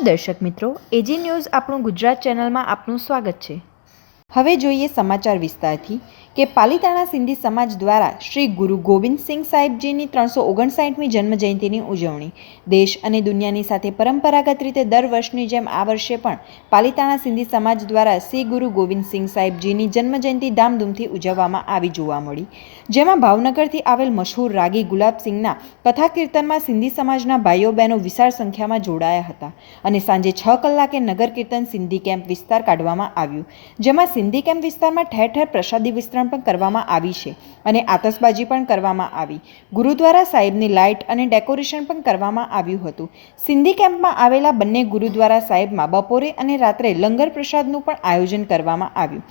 નમસ્કાર દર્શક મિત્રો, એજી ન્યૂઝ આપણું ગુજરાત ચેનલમાં આપનું સ્વાગત છે। હવે જોઈએ સમાચાર વિસ્તારથી કે પાલિતાણા સિંધી સમાજ દ્વારા શ્રી ગુરુ ગોવિંદસિંહ સાહેબજીની 359મી જન્મજયંતિની ઉજવણી દેશ અને દુનિયાની સાથે પરંપરાગત રીતે દર વર્ષની જેમ આ વર્ષે પણ પાલિતાણા સિંધી સમાજ દ્વારા શ્રી ગુરુ ગોવિંદસિંહ સાહેબજીની જન્મજયંતિ ધામધૂમથી ઉજવવામાં આવી જોવા મળી, જેમાં ભાવનગરથી આવેલ મશહૂર રાગી ગુલાબસિંહના કથા કીર્તનમાં સિંધી સમાજના ભાઈઓ બહેનો વિશાળ સંખ્યામાં જોડાયા હતા અને સાંજે 6 કલાકે નગર કીર્તન સિંધી કેમ્પ વિસ્તાર કાઢવામાં આવ્યું, જેમાં સિંધી કેમ્પ વિસ્તારમાં ઠેર ઠેર પ્રસાદી વિતરણ પણ કરવામાં આવી છે અને આતશબાજી પણ કરવામાં આવી। ગુરુદ્વારા સાહેબની લાઇટ અને ડેકોરેશન પણ કરવામાં આવ્યું હતું। સિંધી કેમ્પમાં આવેલા બંને ગુરુદ્વારા સાહેબમાં બપોરે અને રાત્રે લંગર પ્રસાદનું પણ આયોજન કરવામાં આવ્યું,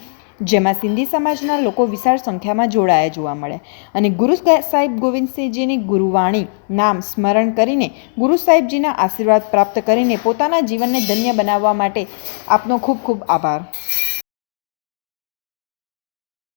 જેમાં સિંધી સમાજના લોકો વિશાળ સંખ્યામાં જોડાયા જોવા મળ્યા અને ગુરુ સાહેબ ગોવિંદસિંહજીની ગુરુવાણી નામ સ્મરણ કરીને ગુરુ સાહેબજીના આશીર્વાદ પ્રાપ્ત કરીને પોતાના જીવનને ધન્ય બનાવવા માટે આપનો ખૂબ ખૂબ આભાર।